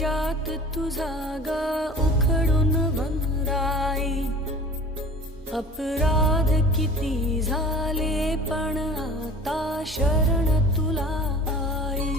जात तुझा ग उखडून वनराई, अपराध किती झाले पण आता शरण तुला आई.